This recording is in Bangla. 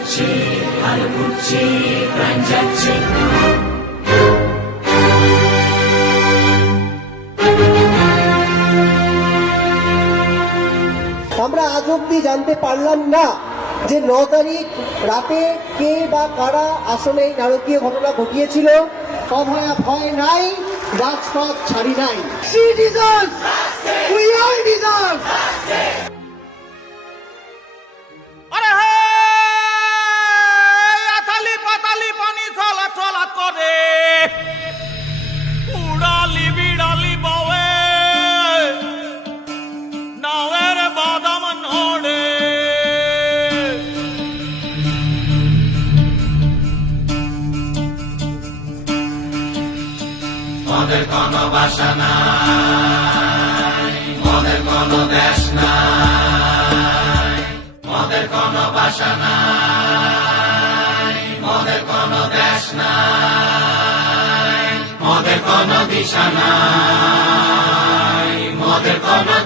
পুড়ছে, আলো পুড়ছে, প্রাণ যাচ্ছে। আমরা আজ অব্দি জানতে পারলাম না যে 9 তারিখ রাতে কে বা কারা আসলে এই নারকীয় ঘটনা ঘটিয়েছিল। অভয়া ভয় নাই, রাজপথ ছাড়ি নাই। Citizens, we all deserve. আরে হে আতালি পাতালি পানি চলা চলা করে উড়ালি বিড়ালি বাওয়ে নাওয়ের বাদাম নড়ে। মদের কোনো বাসা নাই, মদের কোনো দেশ নাই, মদের কোনো বাসা নাই, মদের কোনো দেশ নাই, মদের কোনো দিশা নাই, মদের কোনো